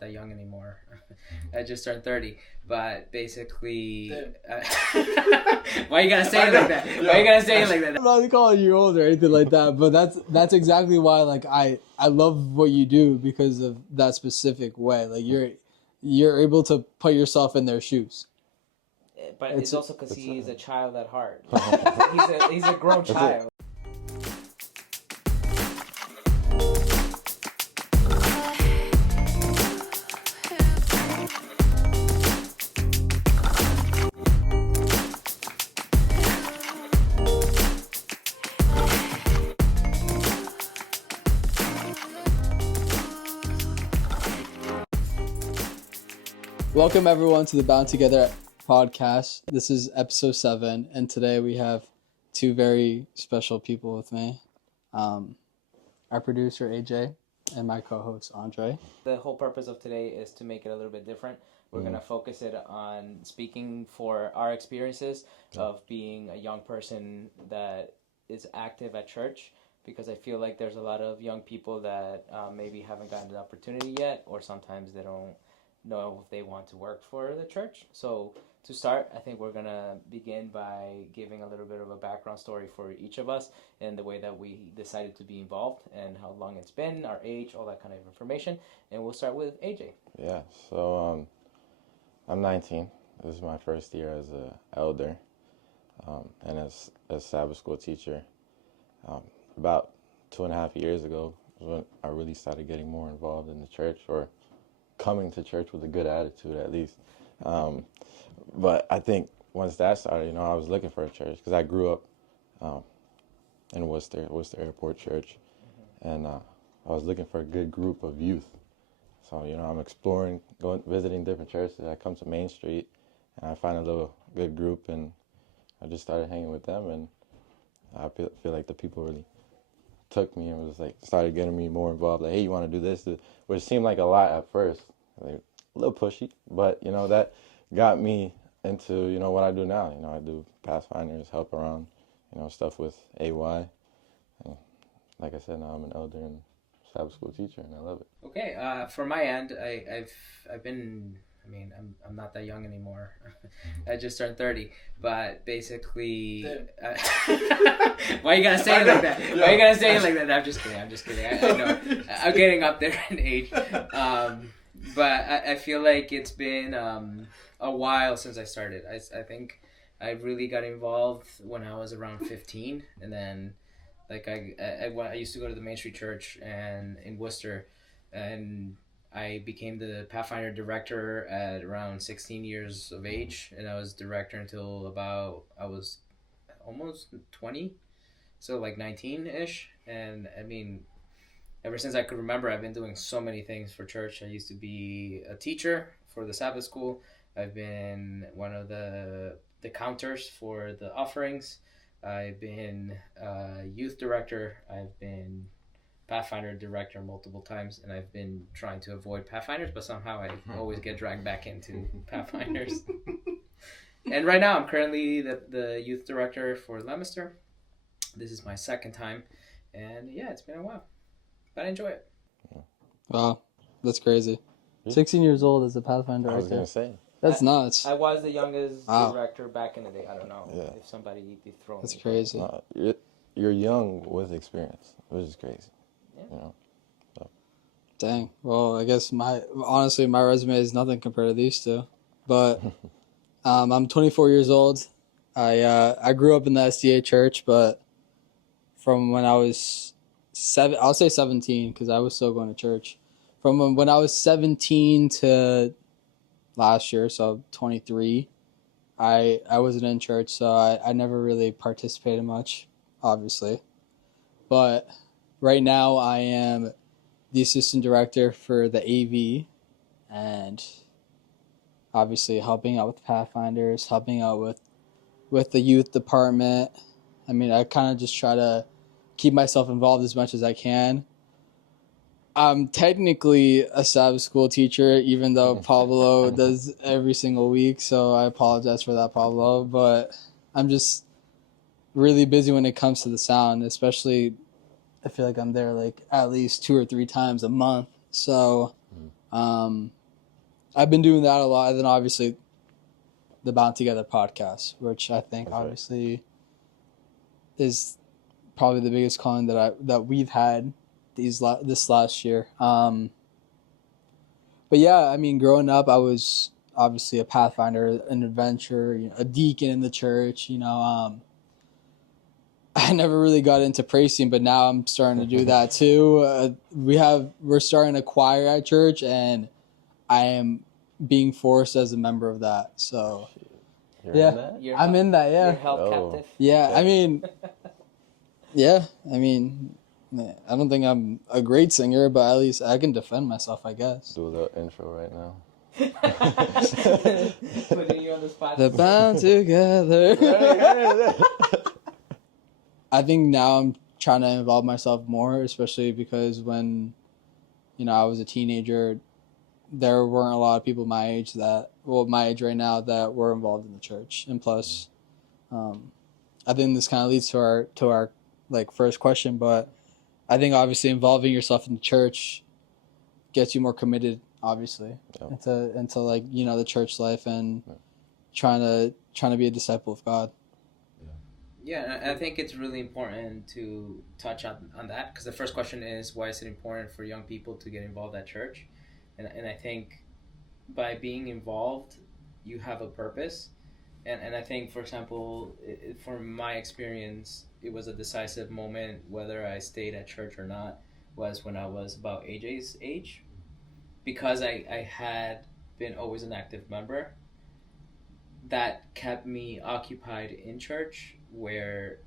That young anymore. I just turned 30, but basically, why you gotta say it like that? Why you gotta say it like that? I'm not calling you old or anything like that, but that's exactly why I love what you do because of that specific way. Like you're able to put yourself in their shoes. But it's also because he's a child at heart. he's a grown child. Welcome everyone to the Together Podcast. This is episode 7, and today we have two very special people with me. Our producer AJ and my co-host Andre. The whole purpose of today is to make it a little bit different. We're going to focus it on speaking for our experiences of being a young person that is active at church, because I feel like there's a lot of young people that maybe haven't gotten the opportunity yet, or sometimes they don't know if they want to work for the church. So to start, I think we're going to begin by giving a little bit of a background story for each of us and the way that we decided to be involved and how long it's been, our age, all that kind of information. And we'll start with AJ. Yeah, so I'm 19. This is my first year as an elder and as a Sabbath school teacher. About 2.5 years ago was when I really started getting more involved in the church, or coming to church with a good attitude at least. But I think once that started, I was looking for a church because I grew up in Worcester Airport Church, and I was looking for a good group of youth. So, I'm exploring, visiting different churches. I come to Main Street, and I find a little good group, and I just started hanging with them, and I feel like the people really took me and was like, started getting me more involved. Like, hey, you want to do this? Which seemed like a lot at first, like a little pushy, but that got me into what I do now. I do Pathfinders, help around, stuff with AY. And like I said, now I'm an elder and Sabbath school teacher, and I love it. Okay, for my end, I've been. I'm not that young anymore. I just turned 30, but basically, why you gotta say it like that? Why you gotta say it like that? I'm just kidding. I know I'm getting up there in age, but I feel like it's been a while since I started. I think I really got involved when I was around 15, and then like I used to go to the Main Street Church and in Worcester, and I became the Pathfinder director at around 16 years of age, and I was director until about, I was almost 20, so like 19-ish, and ever since I could remember, I've been doing so many things for church. I used to be a teacher for the Sabbath school. I've been one of the counters for the offerings. I've been youth director. I've been Pathfinder director multiple times, and I've been trying to avoid Pathfinders, but somehow I always get dragged back into Pathfinders. And right now I'm currently the youth director for Leominster. This is my second time, and yeah, it's been a while, but I enjoy it. Wow, that's crazy. 16 years old as a Pathfinder director. I was going to say. That's nuts. I was the youngest director back in the day. I don't know if somebody dethroned me. That's crazy. You're young with experience, which is crazy. Yeah. So. Dang. Well, I guess my resume is nothing compared to these two. But I'm 24 years old. I grew up in the SDA church, but from when I was 7, I'll say 17 because I was still going to church. From when I was 17 to last year, so 23, I wasn't in church, so I never really participated much, obviously. But right now, I am the assistant director for the AV, and obviously helping out with Pathfinders, helping out with the youth department. I kind of just try to keep myself involved as much as I can. I'm technically a Sabbath school teacher, even though Pablo does every single week, so I apologize for that, Pablo. But I'm just really busy when it comes to the sound, especially I feel like I'm there like at least 2 or 3 times a month. So I've been doing that a lot, and then obviously the Bound Together podcast, which I think obviously is probably the biggest calling that we've had this last year. But yeah, I mean, growing up, I was obviously a pathfinder, an adventurer, a deacon in the church. I never really got into praise team, but now I'm starting to do that too. We're starting a choir at church, and I am being forced as a member of that. So You're in that? I'm in that. Yeah, You're held captive. Yeah, I mean, I don't think I'm a great singer, but at least I can defend myself, I guess. Do the intro right now. Putting you on the spot. The Bound Together. I think now I'm trying to involve myself more, especially because when, I was a teenager, there weren't a lot of people my age right now that were involved in the church. And plus, I think this kind of leads to our like first question, but I think obviously involving yourself in the church gets you more committed, obviously, into like, the church life and trying to be a disciple of God. Yeah, I think it's really important to touch on that, because the first question is, why is it important for young people to get involved at church? And I think by being involved, you have a purpose. And I think, for example, from my experience, it was a decisive moment whether I stayed at church or not, was when I was about AJ's age. Because I had been always an active member, that kept me occupied in church, where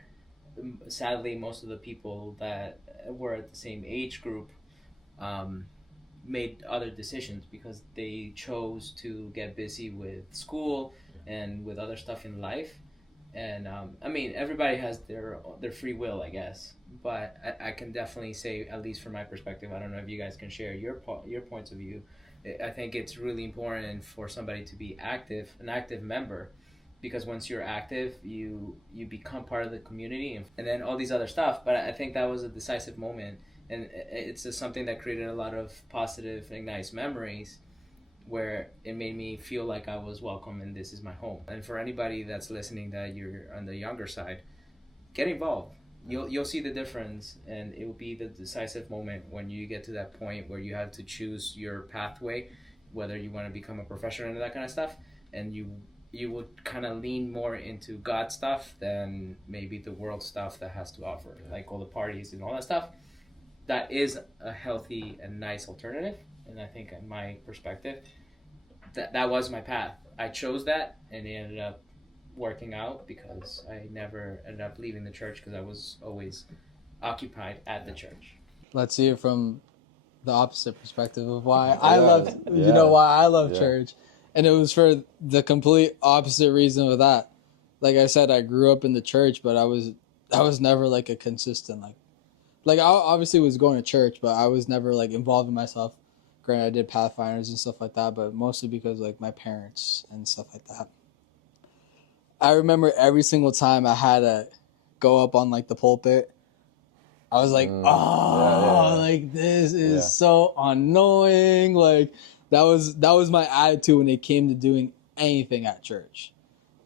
sadly most of the people that were at the same age group made other decisions because they chose to get busy with school and with other stuff in life. And I mean, everybody has their free will, I guess, but I can definitely say, at least from my perspective, I don't know if you guys can share your points of view. I think it's really important for somebody to be an active member, because once you're active, you become part of the community and then all these other stuff. But I think that was a decisive moment, and it's just something that created a lot of positive and nice memories, where it made me feel like I was welcome and this is my home. And for anybody that's listening that you're on the younger side, get involved. You'll see the difference, and it will be the decisive moment when you get to that point where you have to choose your pathway, whether you want to become a professional and that kind of stuff, and you would kind of lean more into God stuff than maybe the world stuff that has to offer, like all the parties and all that stuff. That is a healthy and nice alternative, and I think, in my perspective, that was my path. I chose that, and it ended up working out because I never ended up leaving the church, because I was always occupied at the church. Let's see it from the opposite perspective of why I love church. And it was for the complete opposite reason of that. Like I said, I grew up in the church, but I was never like a consistent, like I obviously was going to church, but I was never like involving myself. Granted, I did Pathfinders and stuff like that, but mostly because like my parents and stuff like that. I remember every single time I had to go up on like the pulpit, I was like, like this is so annoying. Like that was my attitude when it came to doing anything at church.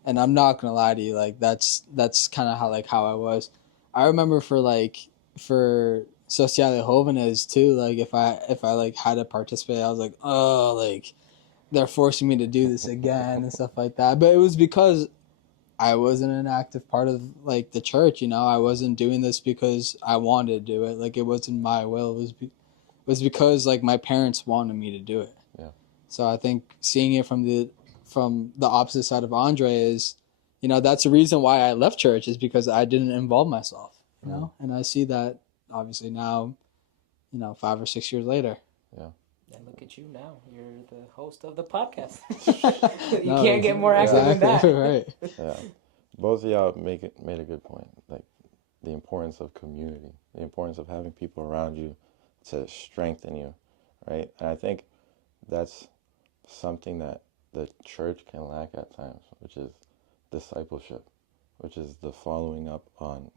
And I'm not gonna lie to you, like that's kind of how I was. I remember for Sociale Jóvenes too, like if I like had to participate, I was like, oh, like they're forcing me to do this again and stuff like that. But it was because I wasn't an active part of like the church, I wasn't doing this because I wanted to do it. Like it wasn't my will. It was because like my parents wanted me to do it. Yeah. So I think seeing it from the opposite side of Andre is, that's the reason why I left church, is because I didn't involve myself, and I see that obviously now, 5 or 6 years later. Yeah. And look at you now. You're the host of the podcast. You can't get more active than that. Right. Yeah. Both of y'all made a good point. Like the importance of community, the importance of having people around you to strengthen you, right? And I think that's something that the church can lack at times, which is discipleship, which is the following up on,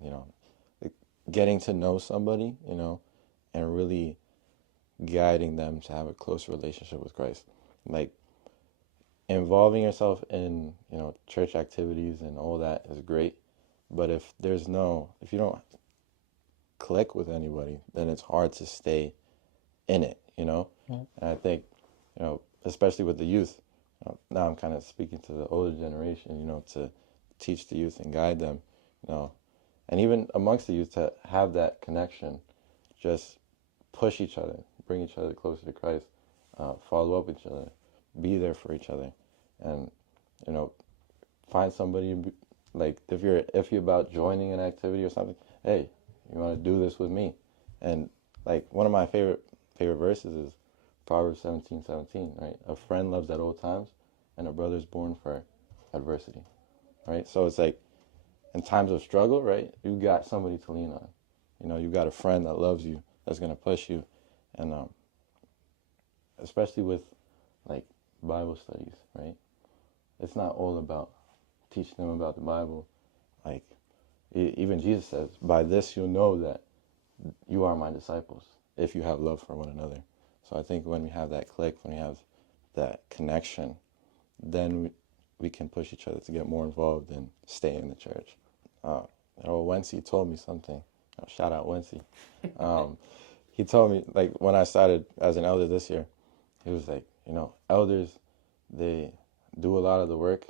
getting to know somebody, and really guiding them to have a close relationship with Christ. Like, involving yourself in, church activities and all that is great. But if you don't click with anybody, then it's hard to stay in it. And I think, especially with the youth, now I'm kind of speaking to the older generation, to teach the youth and guide them, and even amongst the youth to have that connection, just push each other, bring each other closer to Christ, follow up with each other, be there for each other, and, find somebody, like, if you're about joining an activity or something, hey, you want to do this with me? And, like, one of my favorite verses is Proverbs 17:17, right? A friend loves at all times, and a brother is born for adversity, right? So it's like, in times of struggle, right, you got somebody to lean on. You got a friend that loves you, that's going to push you. And especially with, like, Bible studies, right? It's not all about teaching them about the Bible. Like, even Jesus says, by this you'll know that you are my disciples, if you have love for one another. So I think when we have that click, when we have that connection, then we can push each other to get more involved and stay in the church. Wency told me something. Shout out Wency. He told me, like, when I started as an elder this year, he was like, elders, they do a lot of the work,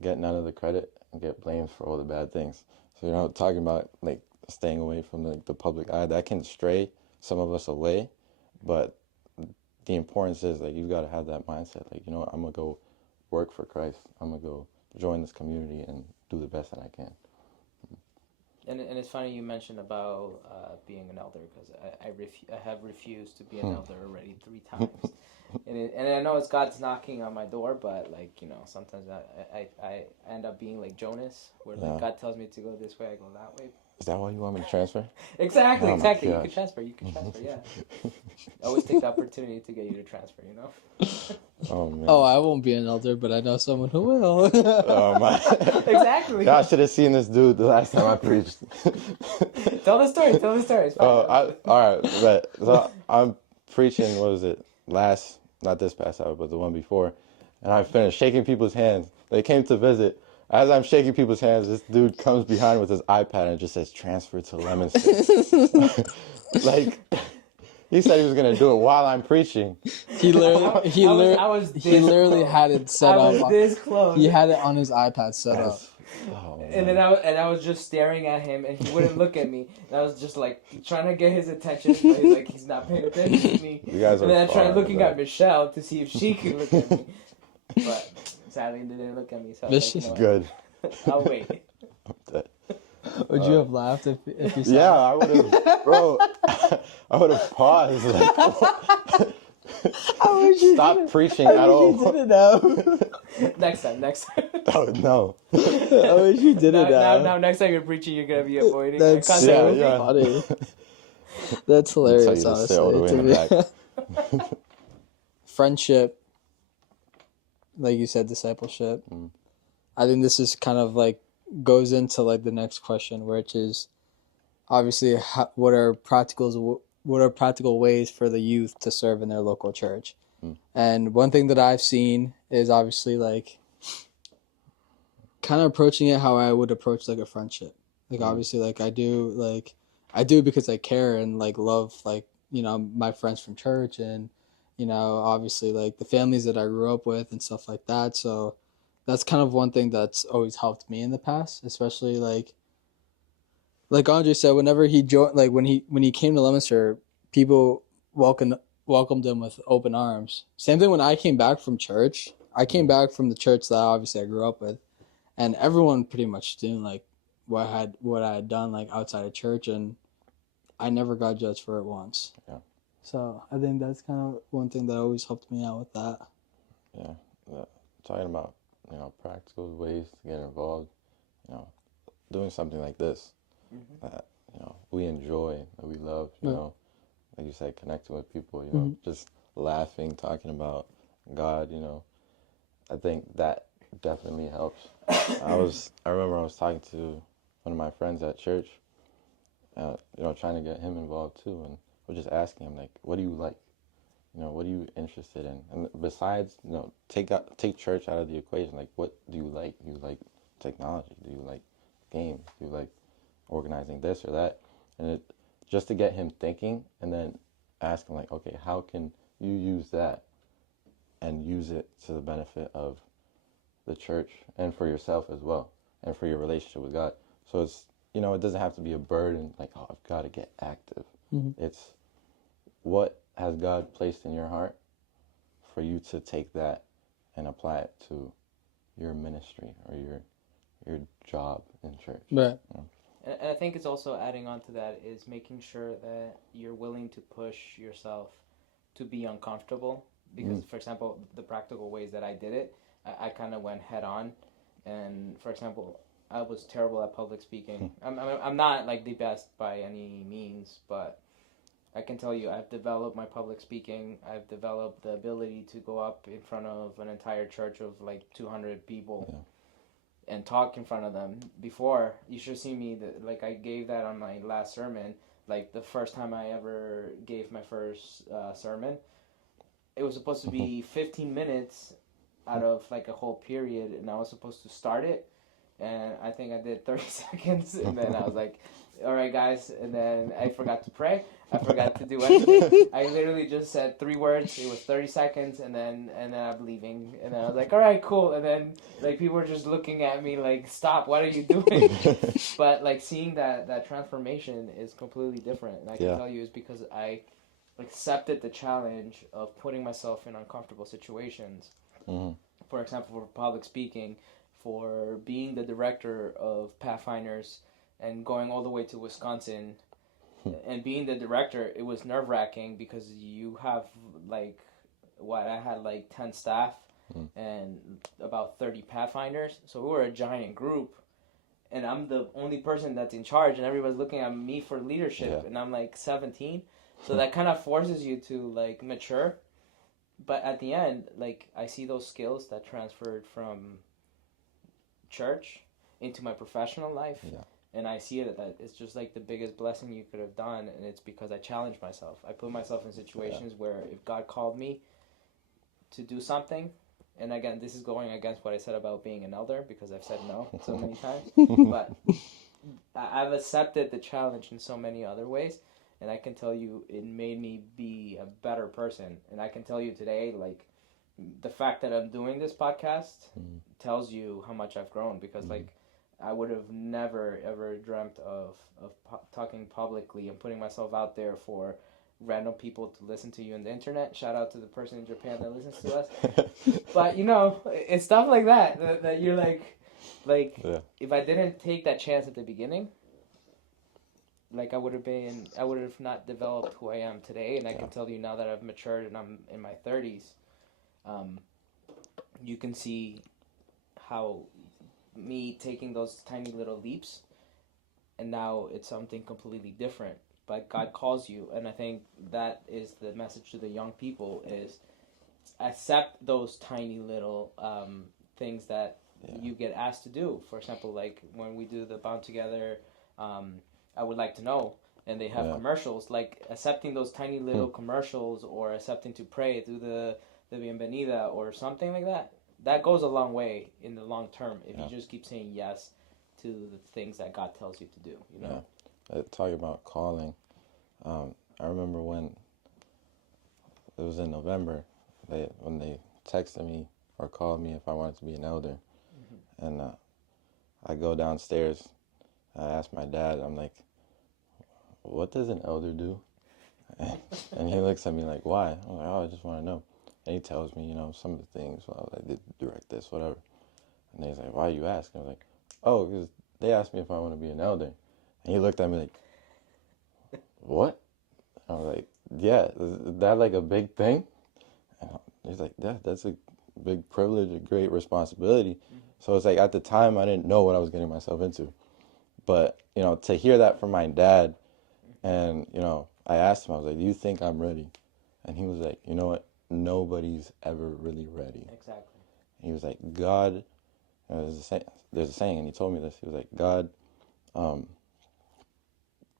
get none of the credit, and get blamed for all the bad things. So, talking about, like, staying away from the public eye, that can stray some of us away, but the importance is, like, you've got to have that mindset, like, I'm going to go work for Christ. I'm going to go join this community and do the best that I can. And it's funny you mentioned about being an elder, because I have refused to be an elder already 3 times. And I know it's God's knocking on my door, but, like, sometimes I end up being like Jonas, where, like, God tells me to go this way, I go that way. Is that why you want me to transfer? Exactly. You can transfer, yeah. I always take the opportunity to get you to transfer, Oh, man. Oh, I won't be an elder, but I know someone who will. Oh, my. Exactly. Y'all should have seen this dude the last time I preached. Tell the story. It's fine. All right. But so I'm preaching, what was it, not this past Sabbath, but the one before, and I finished shaking people's hands. They came to visit. As I'm shaking people's hands, this dude comes behind with his iPad and just says, transfer to Lemonster. Like, he said he was going to do it while I'm preaching. He literally had it set up. I was this close. He had it on his iPad set up. Oh, and then I was just staring at him, and he wouldn't look at me. And I was just, like, trying to get his attention, but he's not paying attention to me. You guys and are then I tried looking at Michelle to see if she could look at me. But sadly, they didn't look at me. So good. I'll wait. Would you have laughed if you saw Yeah, I would have, bro. I would have paused. Like, stop preaching at all. You did it now. Next time. Oh, no. I wish you did it now. Now, next time you're preaching, you're gonna be avoiding. That's so funny. That's hilarious. Honestly, friendship, like you said, discipleship. I think this is kind of like goes into like the next question, which is obviously what are practical ways for the youth to serve in their local church. And one thing that I've seen is obviously like kind of approaching it how I would approach like a friendship. Like obviously like I do because I care and like love like, my friends from church and, obviously like the families that I grew up with and stuff like that. So that's kind of one thing that's always helped me in the past, especially like Andre said, whenever he joined, like when he came to Leominster, people welcomed him with open arms. Same thing when I came back from church. I came back from the church that obviously I grew up with, and everyone pretty much knew like what I had done like outside of church, and I never got judged for it once. Yeah. So I think that's kind of one thing that always helped me out with that. Yeah, talking about practical ways to get involved, doing something like this that we enjoy, that we love, like you said, connecting with people, just laughing, talking about God, I think that definitely helps. I remember I was talking to one of my friends at church, trying to get him involved too, and but just asking him, like, what do you like? What are you interested in? And besides, take church out of the equation. Like, what do you like? Do you like technology? Do you like games? Do you like organizing this or that? And just to get him thinking, and then ask him, like, okay, how can you use that and use it to the benefit of the church and for yourself as well, and for your relationship with God. So it's, it doesn't have to be a burden, like, oh, I've got to get active. Mm-hmm. It's what has God placed in your heart for you to take that and apply it to your ministry or your job in church. Right. And I think it's also adding on to that is making sure that you're willing to push yourself to be uncomfortable. Because, for example, the practical ways that I did it, I kind of went head on. And, for example, I was terrible at public speaking. I'm not, like, the best by any means, but I can tell you I've developed my public speaking. I've developed the ability to go up in front of an entire church of, like, 200 people and talk in front of them. Before, you should see me, like, I gave that on my last sermon. Like, the first time I ever gave my first sermon, it was supposed to be 15 minutes out of, like, a whole period, and I was supposed to start it, and I think I did 30 seconds, and then I was like, all right, guys, and then I forgot to pray, I forgot to do anything. I literally just said 3 words, it was 30 seconds, and then I'm leaving, and then I was like, all right, cool, and then, like, people were just looking at me like, stop, what are you doing? But, like, seeing that transformation is completely different, and I can tell you it's because I accepted the challenge of putting myself in uncomfortable situations. Mm-hmm. For example, for public speaking, for being the director of Pathfinders and going all the way to Wisconsin. And being the director, it was nerve-wracking because you have, like, I had like 10 staff and about 30 Pathfinders. So we were a giant group. And I'm the only person that's in charge, and everybody's looking at me for leadership, and I'm like 17. So that kind of forces you to, like, mature. But at the end, like, I see those skills that transferred from church into my professional life. Yeah. And I see it that it's just, like, the biggest blessing you could have done. And it's because I challenged myself. I put myself in situations where if God called me to do something, and again, this is going against what I said about being an elder, because I've said no so many times. But I've accepted the challenge in so many other ways. And I can tell you it made me be a better person. And I can tell you today, like, the fact that I'm doing this podcast tells you how much I've grown. Because, like, I would have never, ever dreamt of talking publicly and putting myself out there for random people to listen to you on the internet. Shout out to the person in Japan that listens to us. But, it's stuff like that you're like, if I didn't take that chance at the beginning, like, I would have not developed who I am today. And I can tell you now that I've matured and I'm in my 30s, you can see how me taking those tiny little leaps, and now it's something completely different. But God calls you, and I think that is the message to the young people, is accept those tiny little things that you get asked to do. For example, like when we do the Bound Together, I would like to know, and they have commercials, like accepting those tiny little commercials, or accepting to pray through the bienvenida or something like that. That goes a long way in the long term if you just keep saying yes to the things that God tells you to do. Talking about calling, I remember when it was in November, when they texted me or called me if I wanted to be an elder, and I go downstairs. I asked my dad, I'm like, what does an elder do? And he looks at me like, why? I'm like, oh, I just want to know. And he tells me, some of the things. Well, I did direct this, whatever. And he's like, why you ask? I was like, oh, because they asked me if I want to be an elder. And he looked at me like, what? I was like, yeah, is that like a big thing? And he's like, yeah, that's a big privilege, a great responsibility. So it's like, at the time, I didn't know what I was getting myself into. But, to hear that from my dad, and, I asked him, I was like, do you think I'm ready? And he was like, you know what? Nobody's ever really ready. Exactly. And he was like, God, there's a saying, and he told me this. He was like, God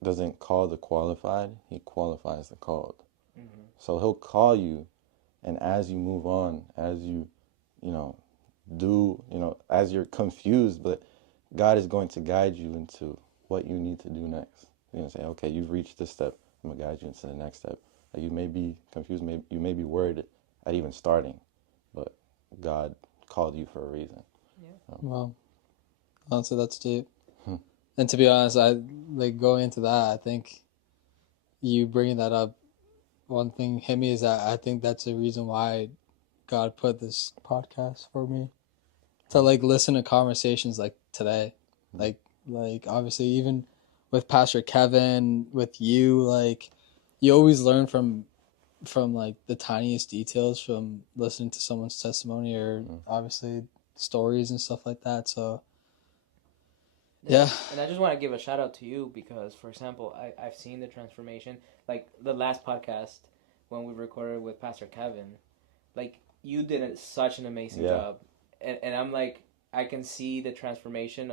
doesn't call the qualified, he qualifies the called. Mm-hmm. So he'll call you, and as you move on, as you, as you're confused, but God is going to guide you into what you need to do next. He's going to say, okay, you've reached this step. I'm going to guide you into the next step. Like, you may be confused, you may be worried at even starting, but God called you for a reason. Yeah. Well, honestly, that's deep. And to be honest, going into that, I think you bringing that up, one thing hit me is that I think that's the reason why God put this podcast for me, to listen to conversations like today, like obviously even with Pastor Kevin, with you, you always learn from the tiniest details from listening to someone's testimony or obviously stories and stuff like that. So yeah. And I just want to give a shout out to you because, for example, I've seen the transformation. Like the last podcast when we recorded with Pastor Kevin, you did such an amazing job. And I'm like, I can see the transformation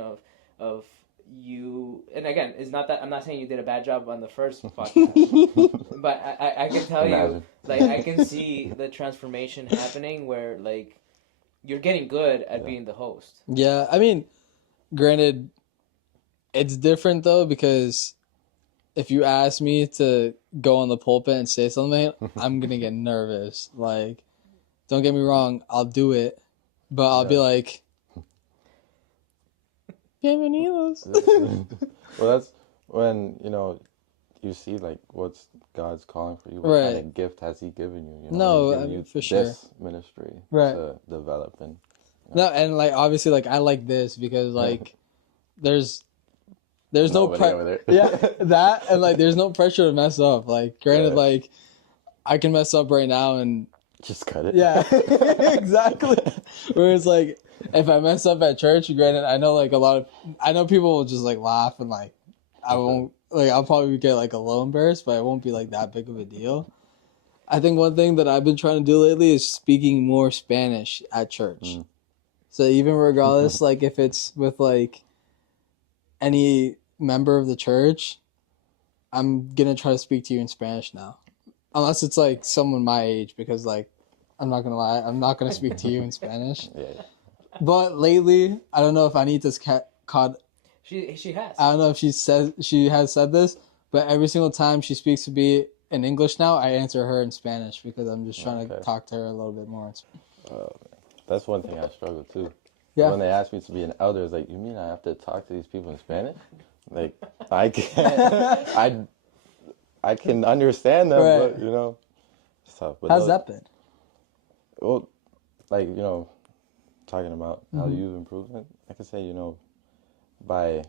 of you. And again, it's not that I'm not saying you did a bad job on the first podcast, but I can tell you, I can see the transformation happening where you're getting good at being the host. Yeah, I mean, granted, it's different though, because if you ask me to go on the pulpit and say something, I'm gonna get nervous. Don't get me wrong, I'll do it, but I'll be like, bienvenidos. Well, that's when, you see what's God's calling for you. What kind of gift has he given you? No, for sure. This ministry to develop. And, No, and obviously I like this because there's no pressure. Yeah, that and there's no pressure to mess up. Granted, I can mess up right now and just cut it. Yeah, exactly. Whereas if I mess up at church, granted, I know I know people will just laugh and I won't I'll probably get a little embarrassed, but it won't be that big of a deal. I think one thing that I've been trying to do lately is speaking more Spanish at church. So even regardless, if it's with any member of the church, I'm gonna try to speak to you in Spanish now, unless it's someone my age, because I'm not gonna lie, I'm not gonna speak to you in Spanish. Yeah. But lately, I don't know if Anita's caught. She has. I don't know if she has said this, but every single time she speaks to me in English now, I answer her in Spanish because I'm just trying to talk to her a little bit more. That's one thing I struggle too. Yeah. When they ask me to be an elder, it's you mean I have to talk to these people in Spanish? I can't. I can understand them, but it's tough. But how's that been? Well, talking about how you've improved, I can say, by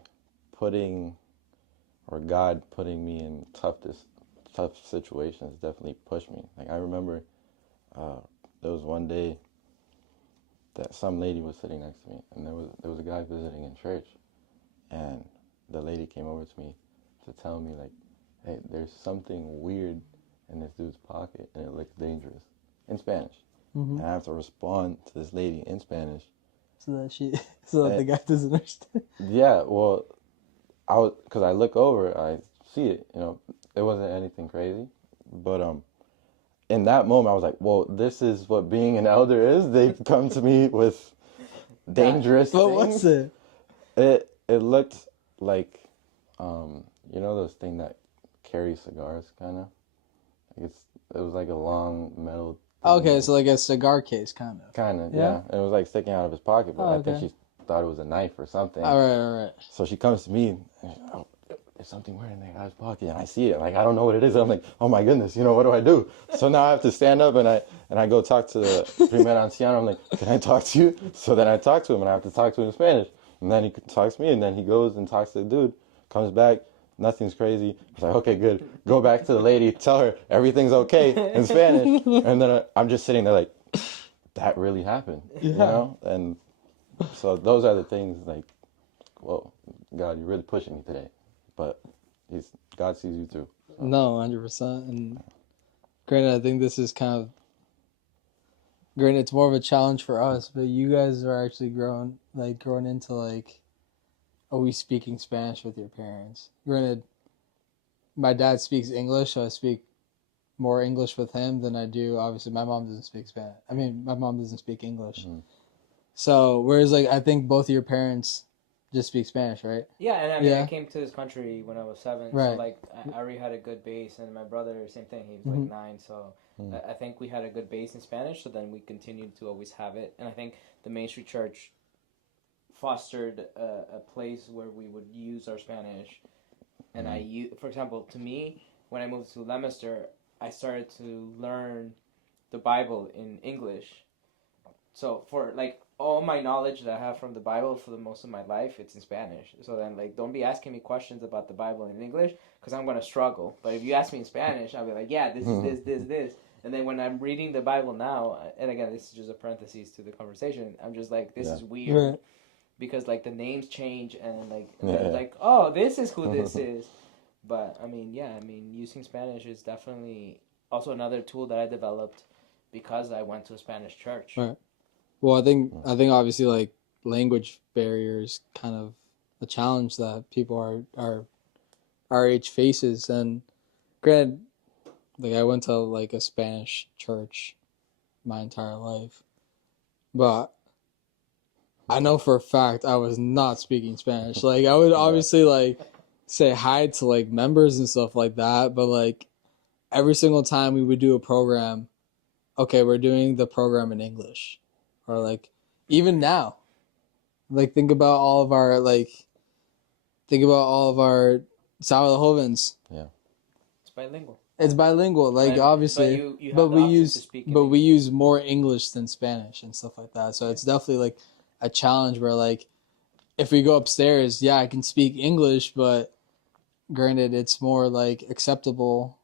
God putting me in tough situations definitely pushed me. I remember there was one day that some lady was sitting next to me, and there was a guy visiting in church, and the lady came over to me to tell me hey, there's something weird in this dude's pocket, and it looks dangerous, in Spanish. And I have to respond to this lady in Spanish, so that the guy doesn't understand. Yeah, well, because I look over, I see it. It wasn't anything crazy, but in that moment, I was like, "Well, this is what being an elder is." They've come to me with dangerous things. What was it? It looked like, those things that carry cigars, kind of. It was like a long metal thing. Okay, so a cigar case, kind of. Kind of, yeah. It was sticking out of his pocket, but I think she thought it was a knife or something. All right. So she comes to me, and there's something weird in that guy's pocket, and I see it. I don't know what it is. I'm like, oh my goodness, what do I do? So now I have to stand up, and I go talk to the primer anciano. I'm like, can I talk to you? So then I talk to him, and I have to talk to him in Spanish. And then he talks to me, and then he goes and talks to the dude, comes back, nothing's crazy. I was like, okay, good. Go back to the lady, tell her everything's okay in Spanish. And then I'm just sitting there that really happened, And so those are the things whoa, God, you're really pushing me today. But God sees you too. So. No, 100%. And granted, I think this is granted, it's more of a challenge for us, but you guys are actually growing into are we speaking Spanish with your parents? Granted, my dad speaks English, so I speak more English with him than I do. Obviously, my mom doesn't speak Spanish. I mean, my mom doesn't speak English. Mhm. So, whereas, like, I think both of your parents just speak Spanish, right? Yeah, and I mean, Yeah. I came to this country when I was 7, so Right. like I already had a good base, and my brother, same thing, he was Mhm. like 9, so I think we had a good base in Spanish, so then we continued to always have it, and I think the Main Street Church fostered a place where we would use our Spanish, and for example, to me, when I moved to Leominster, I started to learn the Bible in English. So for like all my knowledge that I have from the Bible for the most of my life, it's in Spanish. So then like don't be asking me questions about the Bible in English because I'm gonna struggle. But if you ask me in Spanish, I'll be like, yeah, this is this. And then when I'm reading the Bible now, and again, this is just a parenthesis to the conversation, I'm just like, this is weird. Right. Because like the names change and like Yeah. like, oh, this is who this is. But I mean, yeah, I mean using Spanish is definitely also another tool that I developed because I went to a Spanish church. Right. Well, I think obviously like language barriers kind of a challenge that people are our age faces. And granted, like I went to like a Spanish church my entire life, but I know for a fact I was not speaking Spanish. Like I would obviously like say hi to like members and stuff like that, but like every single time we would do a program, okay, we're doing the program in English. Or like even now, like think about all of our Sour the Hovens. Yeah. It's bilingual. It's bilingual, like But- obviously, but you have the option to speak in we English. use more English than Spanish and stuff like that. So it's definitely like a challenge where like if we go upstairs, yeah, I can speak English, but granted, it's more like acceptable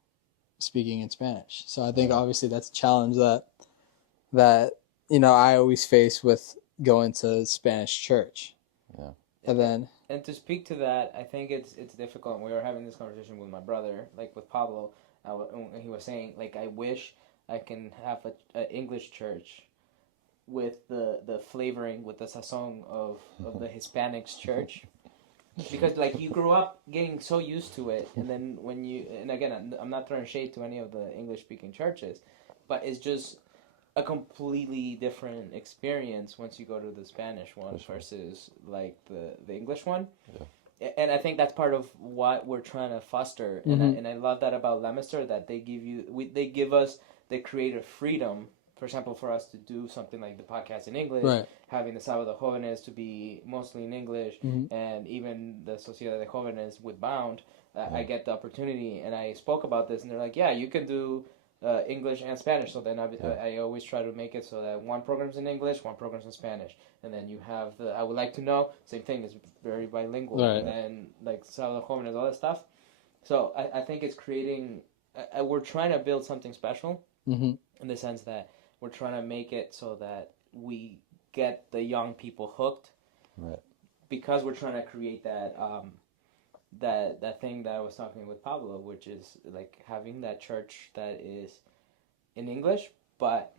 speaking in Spanish. So I think obviously that's a challenge that I always face with going to Spanish church. Yeah. And then And to speak to that, I think it's difficult. We were having this conversation with my brother, like with Pablo. And he was saying, like, I wish I can have a English church with the flavoring, with the sazon of the Hispanics church. Because, like, you grew up getting so used to it. And then when and again, I'm not throwing shade to any of the English-speaking churches, but it's just a completely different experience once you go to the Spanish one versus like the English one. Yeah. And I think that's part of what we're trying to foster. Mhm. And I love that about Leominster, that they give us the creative freedom. For example, for us to do something like the podcast in English, Right. having the Sábado de Jóvenes to be mostly in English, and even the Sociedad de Jóvenes with Bound, I get the opportunity, and I spoke about this, and they're like, yeah, you can do English and Spanish. So then I always try to make it so that one program's in English, one program's in Spanish, and then you have I would like to know, same thing, is very bilingual, Right. and then like Sábado de Jóvenes, all that stuff. So I think it's creating. We're trying to build something special in the sense that we're trying to make it so that we get the young people hooked, Right. because we're trying to create that. That thing that I was talking with Pablo, which is like having that church that is in English, but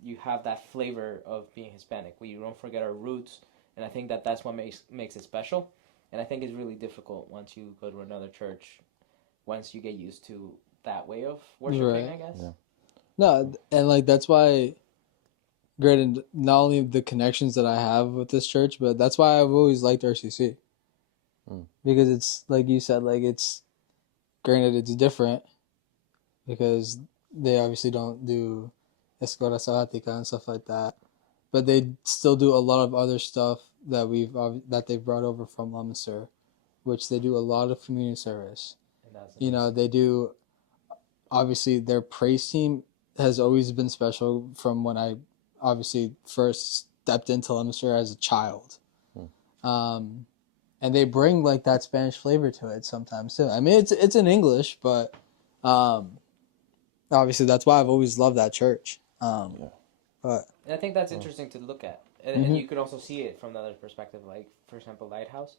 you have that flavor of being Hispanic. We don't forget our roots, and I think that that's what makes it special. And I think it's really difficult once you go to another church, once you get used to that way of worshiping, Right. I guess. Yeah. No, and like that's why, granted, not only the connections that I have with this church, but that's why I've always liked RCC. Because it's like you said, like it's granted it's different because they obviously don't do escuela sabática and stuff like that, but they still do a lot of other stuff that they've brought over from Leominster, which they do a lot of community service. And that's They do. Obviously, their praise team has always been special from when I obviously first stepped into Leominster as a child. And they bring like that Spanish flavor to it sometimes too. I mean, it's in English, but obviously that's why I've always loved that church. But And I think that's interesting to look at, and you can also see it from the other perspective. Like, for example, Lighthouse.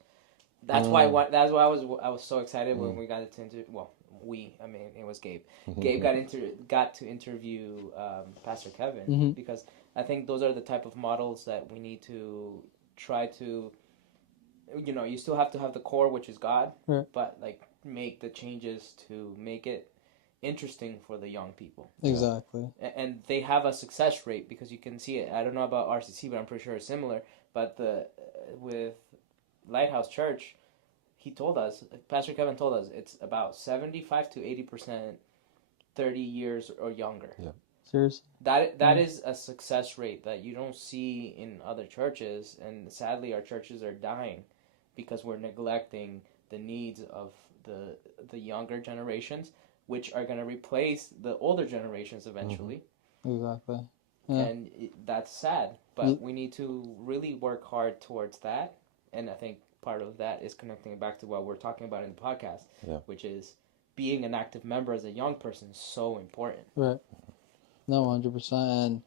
That's why I was so excited when we got into it was Gabe. Gabe got to interview Pastor Kevin, because I think those are the type of models that we need to try to. You still have to have the core, which is God, right. but like make the changes to make it interesting for the young people. Exactly. And they have a success rate because you can see it. I don't know about RCC, but I'm pretty sure it's similar. But with Lighthouse Church, Pastor Kevin told us, it's about 75 to 80% 30 years or younger. Yeah. Seriously? That is a success rate that you don't see in other churches, and sadly our churches are dying because we're neglecting the needs of the younger generations, which are going to replace the older generations eventually. Exactly. Yeah. And that's sad, but we need to really work hard towards that, and I think part of that is connecting back to what we're talking about in the podcast, which is being an active member as a young person is so important. Right. No, 100%. And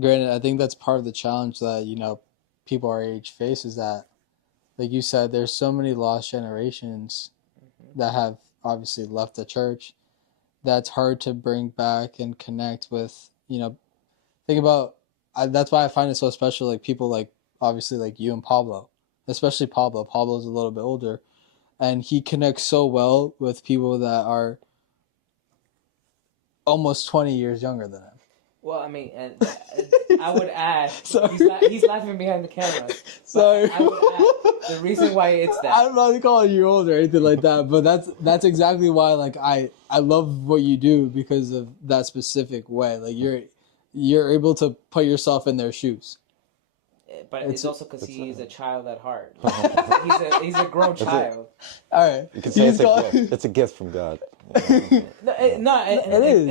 granted, I think that's part of the challenge that, people our age face is that, like you said, there's so many lost generations that have obviously left the church that's hard to bring back and connect with, think about, that's why I find it so special, like people like, obviously like you and Pablo, especially Pablo. Pablo's a little bit older, and he connects so well with people that are almost 20 years younger than him. Well, I mean, and I would add, he's laughing behind the camera. Sorry. I would add, the reason why it's that. I'm not calling you old or anything like that, but that's exactly why, like, I love what you do because of that specific way. Like, you're able to put yourself in their shoes. But it's also because he's a child at heart. he's a grown child. All right. You can say it's a gift. It's a gift from God. And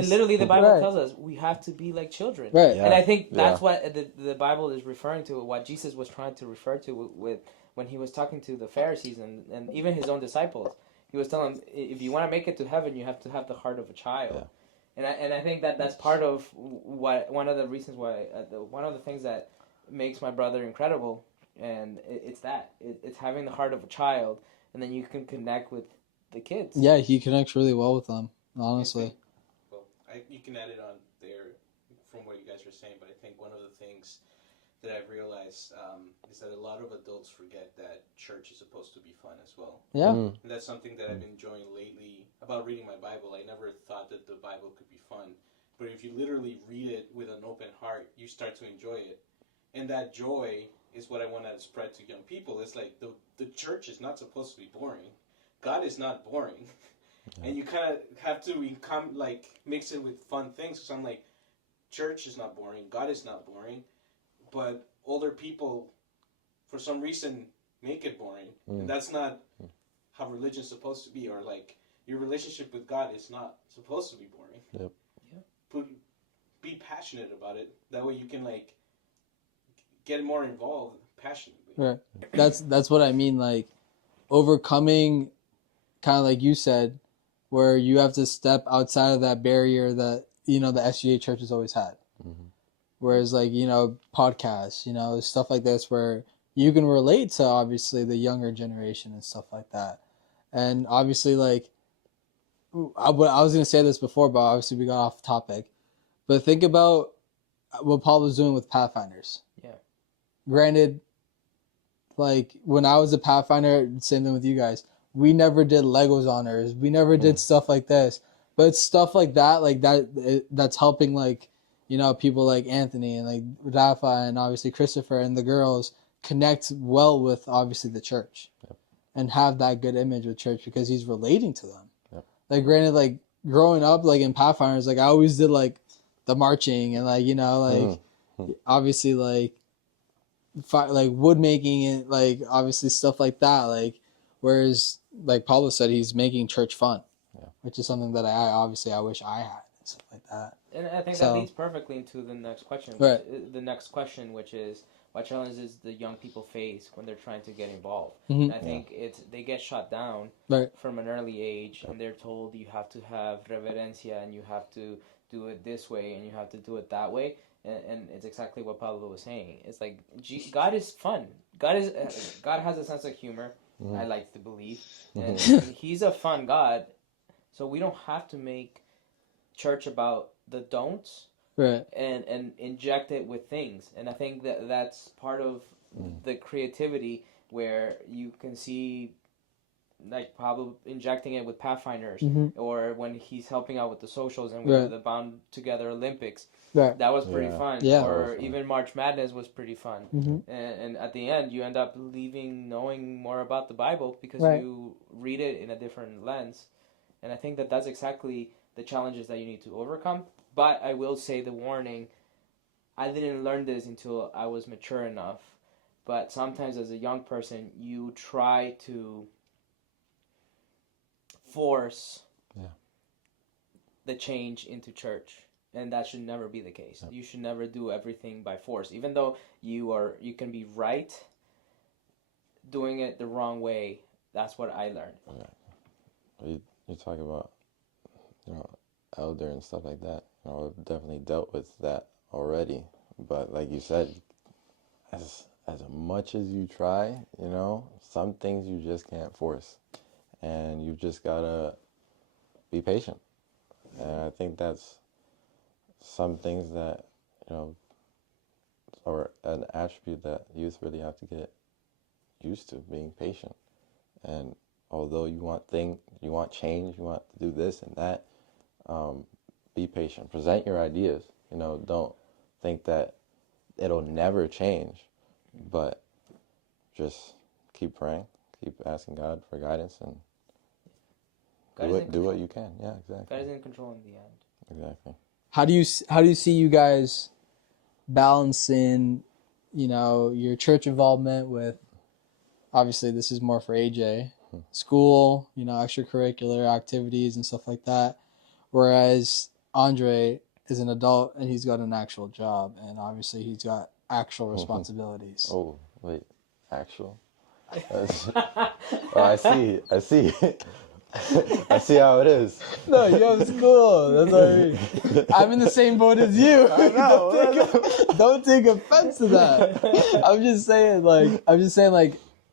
literally the Bible tells us we have to be like children. Right. Yeah. And I think that's what the Bible is referring to, what Jesus was trying to refer to with when he was talking to the Pharisees and even his own disciples. He was telling them, if you want to make it to heaven, you have to have the heart of a child. Yeah. And I think that's part of one of the reasons why, one of the things that makes my brother incredible, and it's having the heart of a child, and then you can connect with the kids. Yeah, he connects really well with them, honestly. Well, you can add it on there from what you guys are saying, but I think one of the things that I've realized is that a lot of adults forget that church is supposed to be fun as well. Yeah. And that's something that I've been enjoying lately about reading my Bible. I never thought that the Bible could be fun, but if you literally read it with an open heart, you start to enjoy it. And that joy is what I want to spread to young people. It's like the church is not supposed to be boring. God is not boring. And you kind of have to mix it with fun things. So I'm like, church is not boring. God is not boring. But older people, for some reason, make it boring. And that's not how religion's supposed to be. Or like, your relationship with God is not supposed to be boring. Yep. Yeah. But be passionate about it. That way you can get more involved passionately. Right. That's what I mean, like overcoming, kind of like you said, where you have to step outside of that barrier that the SGA church has always had. Mm-hmm. Whereas podcasts, stuff like this where you can relate to obviously the younger generation and stuff like that. And obviously I was going to say this before, but obviously we got off topic. But think about what Paul was doing with Pathfinders. Yeah. Granted, like when I was a Pathfinder, same thing with you guys. We never did Legos honors. We never did stuff like this. But it's stuff like that, that's helping people like Anthony and like Rafa and obviously Christopher and the girls connect well with obviously the church. Yep. And have that good image with church because he's relating to them. Yep. Like granted, like growing up, like in Pathfinders, like I always did like the marching and obviously like wood making and like obviously stuff like that. Like whereas like Pablo said, he's making church fun, which is something that I wish I had and stuff like that. And I think that leads perfectly into the next question. Which is what challenges the young people face when they're trying to get involved. Mm-hmm. And I think they get shot down from an early age, and they're told you have to have reverencia and you have to do it this way and you have to do it that way. And it's exactly what Pablo was saying. It's like God is fun. God has a sense of humor. I like to believe, and He's a fun God. So we don't have to make church about the don'ts, right? And inject it with things. And I think that's part of the creativity where you can see like probably injecting it with Pathfinders, Mhm. or when he's helping out with the socials and Right. with the Bound Together Olympics. Right. That was pretty Yeah. fun. Yeah. Or even March Madness was pretty fun. Mhm. And at the end, you end up leaving knowing more about the Bible because Right. you read it in a different lens. And I think that that's exactly the challenges that you need to overcome. But I will say the warning, I didn't learn this until I was mature enough. But sometimes as a young person, you try to force the change into church. And that should never be the case. You should never do everything by force. Even though you can be right, doing it the wrong way, that's what I learned. You talk about, elder and stuff like that. I've definitely dealt with that already. But like you said, as much as you try, some things you just can't force. And you've just gotta be patient. And I think that's some things that, or an attribute that youth really have to get used to, being patient. And although you want change, you want to do this and that, be patient. Present your ideas. Don't think that it'll never change, but just keep praying, keep asking God for guidance, and do what you can. Yeah, exactly. God is in control in the end. Exactly. How do you see you guys balancing, your church involvement with, obviously this is more for AJ, school, extracurricular activities and stuff like that, whereas Andre is an adult and he's got an actual job and obviously he's got actual responsibilities. Oh, wait, actual? I see. I see how it is. No, it's cool. That's what I mean. I'm in the same boat as you. I know. Don't take offense to that. I'm just saying,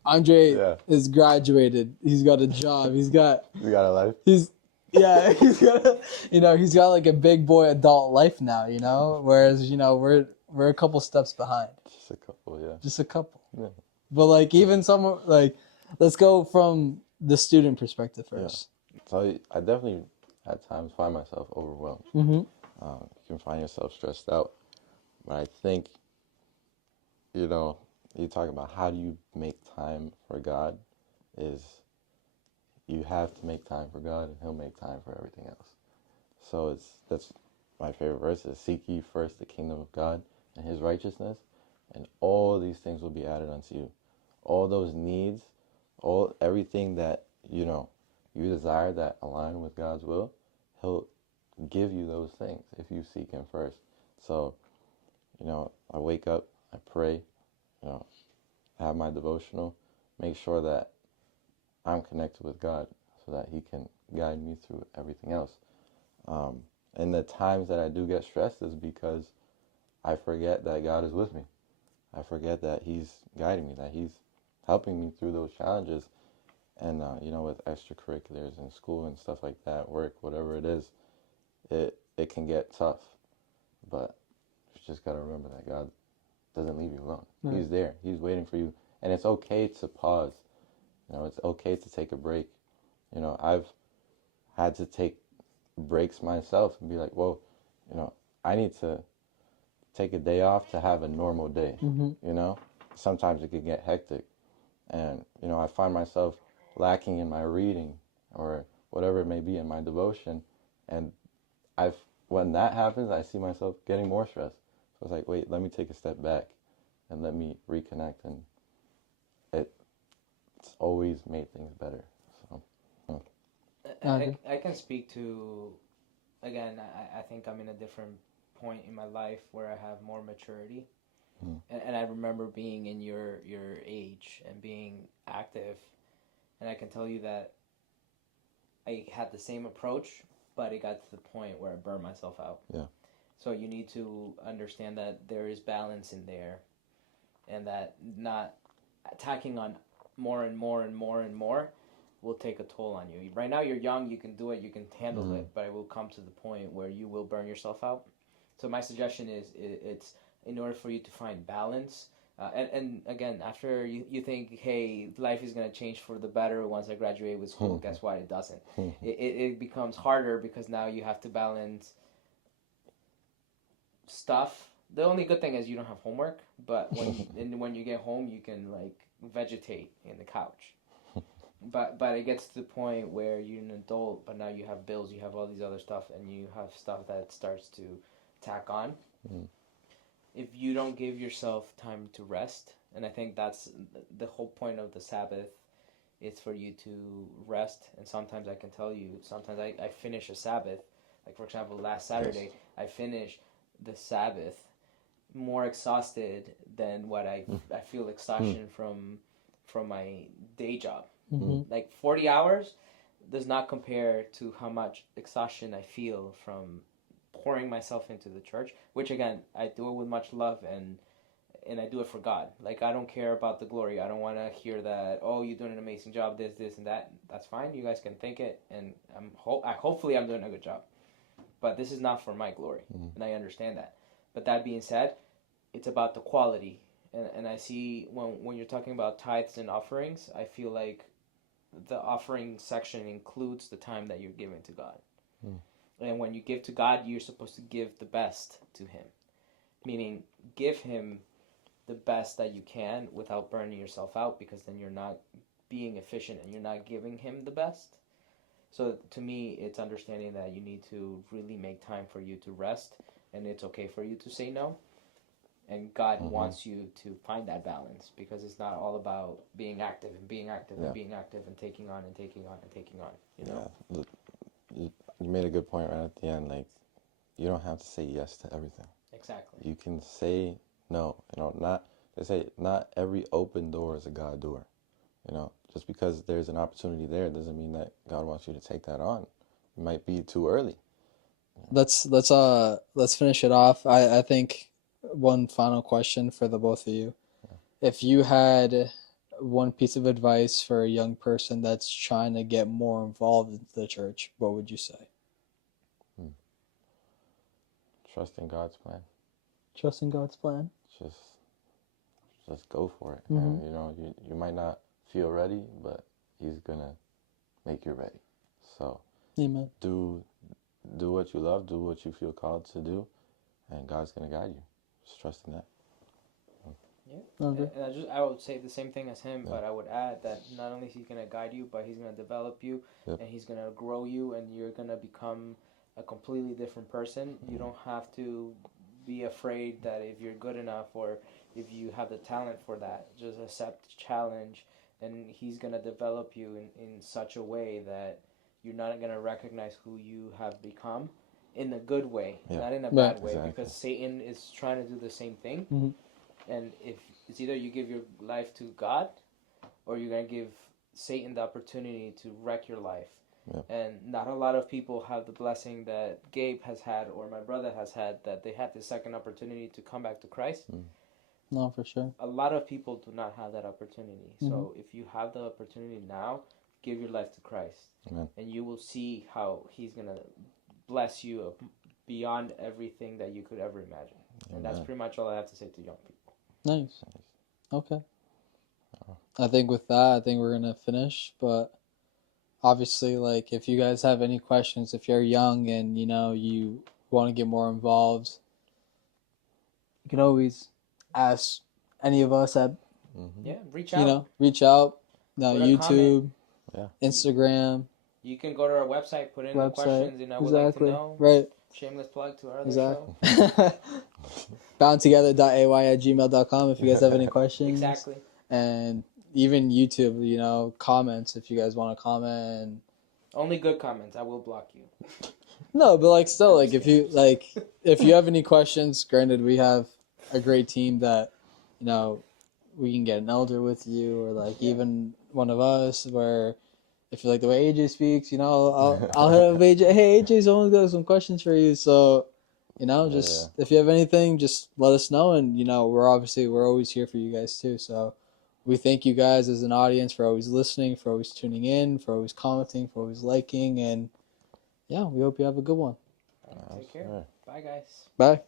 Andre is graduated. He's got a job. You got a life? He's got like a big boy adult life now, whereas, we're a couple steps behind. Just a couple, yeah. Just a couple. Yeah. But even someone, let's go from the student perspective first. Yeah. So I definitely at times find myself overwhelmed. Mm-hmm. You can find yourself stressed out. But I think, you talk about how do you make time for God, is you have to make time for God and He'll make time for everything else. So that's my favorite verse is, seek ye first the kingdom of God and His righteousness, and all these things will be added unto you. All those needs, everything that, you desire that align with God's will, He'll give you those things if you seek Him first. So, I wake up, I pray, have my devotional, make sure that I'm connected with God so that He can guide me through everything else. And the times that I do get stressed is because I forget that God is with me. I forget that He's guiding me, that He's helping me through those challenges. And, with extracurriculars and school and stuff like that, work, whatever it is, it can get tough. But you just got to remember that God doesn't leave you alone. Right. He's there. He's waiting for you. And it's okay to pause. It's okay to take a break. I've had to take breaks myself and be like, whoa, I need to take a day off to have a normal day. Mm-hmm. Sometimes it can get hectic. And, I find myself lacking in my reading or whatever it may be in my devotion. And when that happens, I see myself getting more stressed. So it's like, wait, let me take a step back and let me reconnect. And it's always made things better. So, I can speak to, again, I think I'm in a different point in my life where I have more maturity. And I remember being in your age and being active. And I can tell you that I had the same approach, but it got to the point where I burned myself out. Yeah. So you need to understand that there is balance in there, and that not attacking on more and more and more and more will take a toll on you. Right now you're young, you can do it, you can handle it, but it will come to the point where you will burn yourself out. So my suggestion is, it's in order for you to find balance, And again, after you think, hey, life is going to change for the better once I graduate with school, guess what? It doesn't. It becomes harder because now you have to balance stuff. The only good thing is you don't have homework, but when you get home, you can like vegetate in the couch. But it gets to the point where you're an adult, but now you have bills, you have all these other stuff, and you have stuff that starts to tack on. If you don't give yourself time to rest, and I think that's the whole point of the Sabbath, it's for you to rest. And sometimes I can tell you, sometimes I finish a Sabbath, like for example, last Saturday, I finished the Sabbath more exhausted than what I feel exhaustion from my day job. Like 40 hours does not compare to how much exhaustion I feel from pouring myself into the church, which again, I do it with much love and I do it for God. Like, I don't care about the glory. I don't want to hear that, oh, you're doing an amazing job, this, and that. That's fine. You guys can think it, and hopefully I'm doing a good job. But this is not for my glory, and I understand that. But that being said, it's about the quality. And I see when you're talking about tithes and offerings, I feel like the offering section includes the time that you're giving to God. And when you give to God, you're supposed to give the best to Him. Meaning, give Him the best that you can without burning yourself out, because then you're not being efficient and you're not giving Him the best. So to me, it's understanding that you need to really make time for you to rest, and it's okay for you to say no. And God wants you to find that balance, because it's not all about being active and being active and being active and taking on and taking on and taking on. You know? Yeah. You made a good point right at the end. Like, you don't have to say yes to everything. Exactly. You can say no. You know, they say not every open door is a God door. You know, just because there's an opportunity there doesn't mean that God wants you to take that on. It might be too early. Let's finish it off. I think one final question for the both of you. If you had one piece of advice for a young person that's trying to get more involved in the church, what would you say? Trust in God's plan. Trust in God's plan. Just go for it. And you know, you might not feel ready, but He's gonna make you ready. So Amen. Do what you love, do what you feel called to do, and God's gonna guide you. Just trust in that. Yeah. Okay. And I would say the same thing as him, but I would add that not only is He going to guide you, but He's going to develop you, and He's going to grow you, and you're going to become a completely different person. You don't have to be afraid that if you're good enough or if you have the talent for that. Just accept the challenge, and He's going to develop you in such a way that you're not going to recognize who you have become in a good way, not in a bad way, because Satan is trying to do the same thing. And if it's either you give your life to God, or you're going to give Satan the opportunity to wreck your life. And not a lot of people have the blessing that Gabe has had, or my brother has had, that they had the second opportunity to come back to Christ. No, for sure. A lot of people do not have that opportunity. So if you have the opportunity now, give your life to Christ. Amen. And you will see how He's going to bless you beyond everything that you could ever imagine. And that's pretty much all I have to say to young people. Nice. Okay. I think with that, we're going to finish. But obviously, like, if you guys have any questions, if you're young and, you know, you want to get more involved, you can always ask any of us at, reach out. You know, reach out. No, YouTube, Instagram. You can go to our website, put in the questions, and I would like to know. Right. Shameless plug to our other show. boundtogether.ay@gmail.com if you guys have any questions. Exactly. And even YouTube, you know, comments if you guys want to comment. Only good comments. I will block you. No, but like still, like if you have any questions, granted we have a great team that, you know, we can get an elder with you, or like even one of us, where if you like the way AJ speaks, you know, I'll have AJ. Hey, AJ, someone's got some questions for you. So, you know, just if you have anything, just let us know. And, you know, we're always here for you guys too. So we thank you guys as an audience for always listening, for always tuning in, for always commenting, for always liking. And yeah, we hope you have a good one. Take care. Bye, guys. Bye.